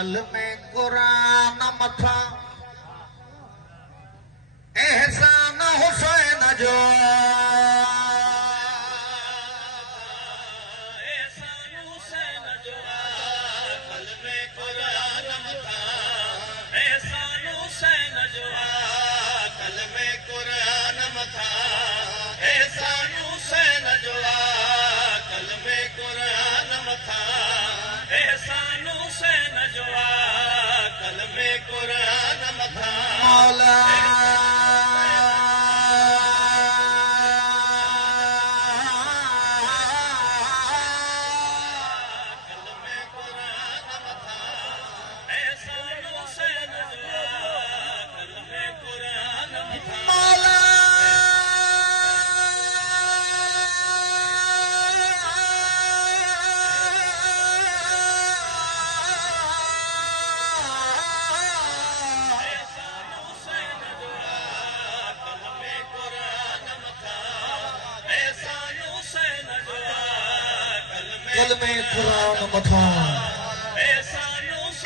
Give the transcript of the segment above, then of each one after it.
कल में कुरान मथा एहसान हुसैन जो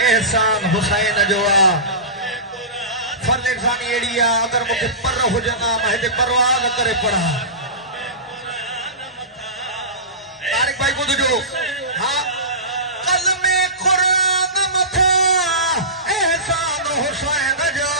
एहसान हुसैन जो फर्ज इंसानी एड़ी अगर मुझे पर हो जाना मैं परवाह न करे पड़ा तारिक भाई को जो हाँ कल में कुरान मथा एहसान हुसैन जो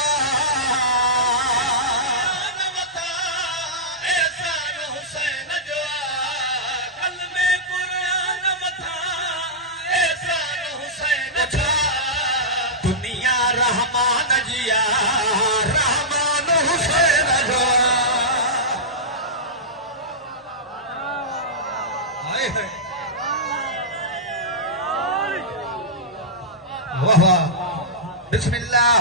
रहमान जिया रहमान हुसैन जो वाह वाह बिस्मिल्लाह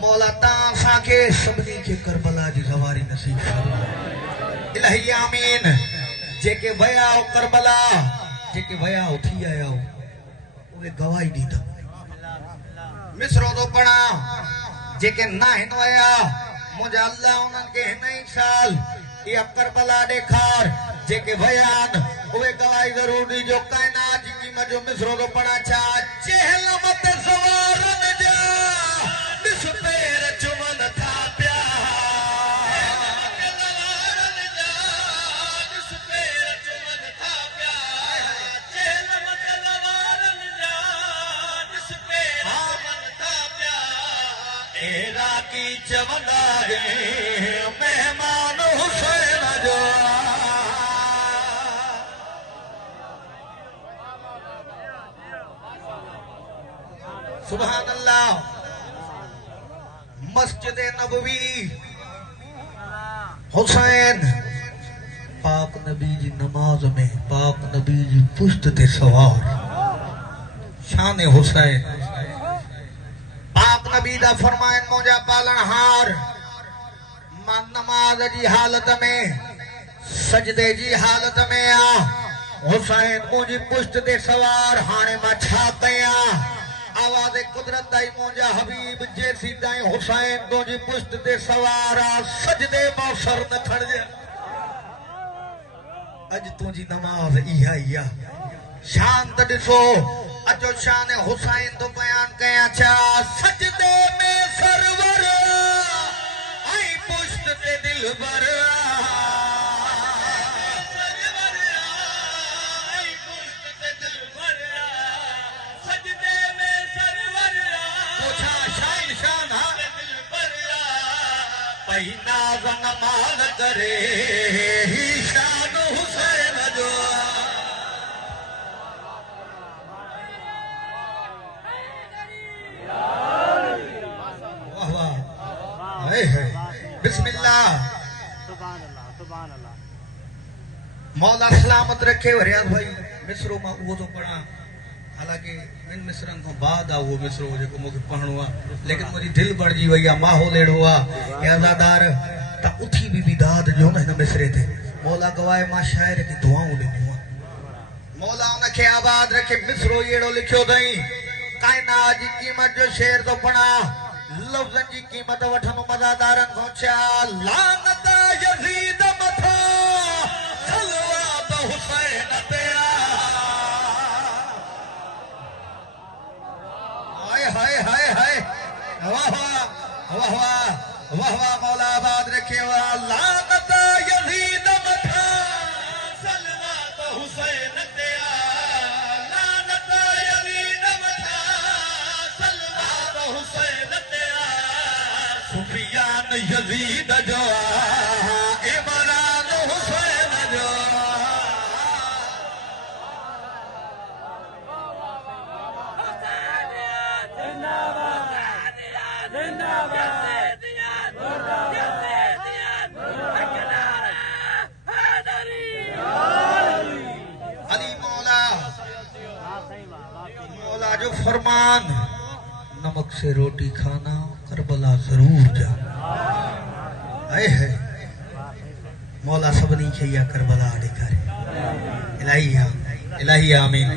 मौला तां के सभिनी खे करबला जी सवारी नसीब इलाही आमीन जेके वया करबला जेके वया उठी आया उहे गवाही ॾींदा मिसरो तो पढ़ा जेके ना हिन वया मुझे अल्लाह उन्हनि खे हिन ई साल इहा करबला ॾेखार जेके वयान उहे गवाही ज़रूर ॾिजो काइनात जी क़ीमत जो मिसरो तो पढ़ा छा चहल मत सवारन जा ॾिस पैर चुमन था पिया की चवंदा मेहमान हुसैन जो सुभान अल्लाह मस्जिद नबवी हुसैन पाक नबी जी नमाज में पाक नबी जी पुश्त ते सवार शान हुसैन नबी दा फरमाइन मुझा पालन हार मां नमाज जी हालत में सजदे जी हालत में हुसैन मुझी पुश्त ते सवार हाने मां छा कया आवाज कुदरत दाई मुझा हबीब जैसी दाई हुसैन तुझी पुश्त ते सवार सजदे मां सर न खड़जे अज तुझी नमाज इहा शान त ॾिसो अचो शान हुसैन तो बयान कया छा सजदे में सरवर आई पुश्त ते दिलबर सजदे में सरवर पूछा शान शान पई नाज़ नमाज़ करे ही शान हुसैन जो बिस्मिल्लाह मौला सलामत रखे रियाज भाई मिसरो मां वो तो पढ़ा हालांकि इन मिसरन को बाद वो मिसरो जेको मुझे पढ़णो लेकिन मुझी दिल बढ़जी वई माहौल एड़ो यादादार त उठी भी दाद जो न इन मिसरे थे मौला गवाए मां शायर की दुआऊं ॾिनियूं मौला उनखे आबाद रखे मिसरो एड़ो लिखियो दई कायनात जी कीमत जो शेर तो पढ़ा लफ्ज़न जी कीमत वठनो मज़ादारन को छा लानत यजीद मथा सलवात हुसैन ते यजीद जो इमरान हुसैन जो अली मौला मौला जो फरमान नमक से रोटी खाना करबला जरूर जा आए है मौला सबनी खे या करबला ॾेखारे इलाही आमीन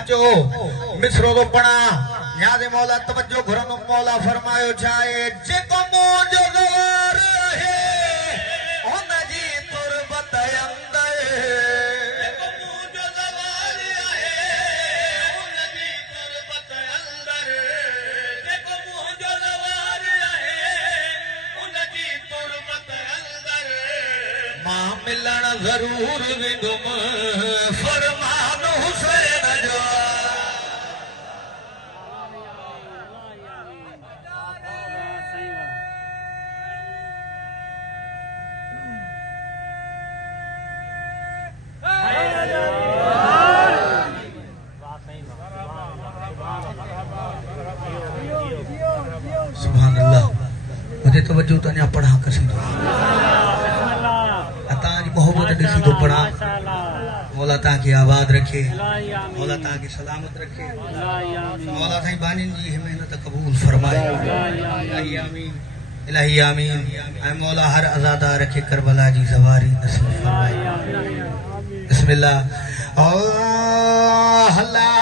अचो मिसरो तो पढ़ा याद मौला तवज्जो घुरनो मौला फरमायो चाहे जेको मुंहिंजो ज़ोर आहे उन जी तुरबत अंदर जेको मुंहिंजो ज़वार आहे उन जी तुरबत अंदर जेको मुंहिंजो ज़वार आहे उन जी तुरबत अंदर मां मिलण ज़रूर वेंदुमि फरमान हुसैन जो सुभान अल्लाह मुझे तवज्जो तन्या पढ़ा कसी तो ताजी मोहब्बत ॾिसी तो पढ़ा मौला ताके आबाद रखे मौला ताके सलामत रखे मौला साईं बानिन जी मेहनत कबूल फरमाए इलाही आमीन ऐ मौला हर आज़ादा रखे करबला जी सवारी नसीब फरमाए बिस्मिल्लाह अल्लाह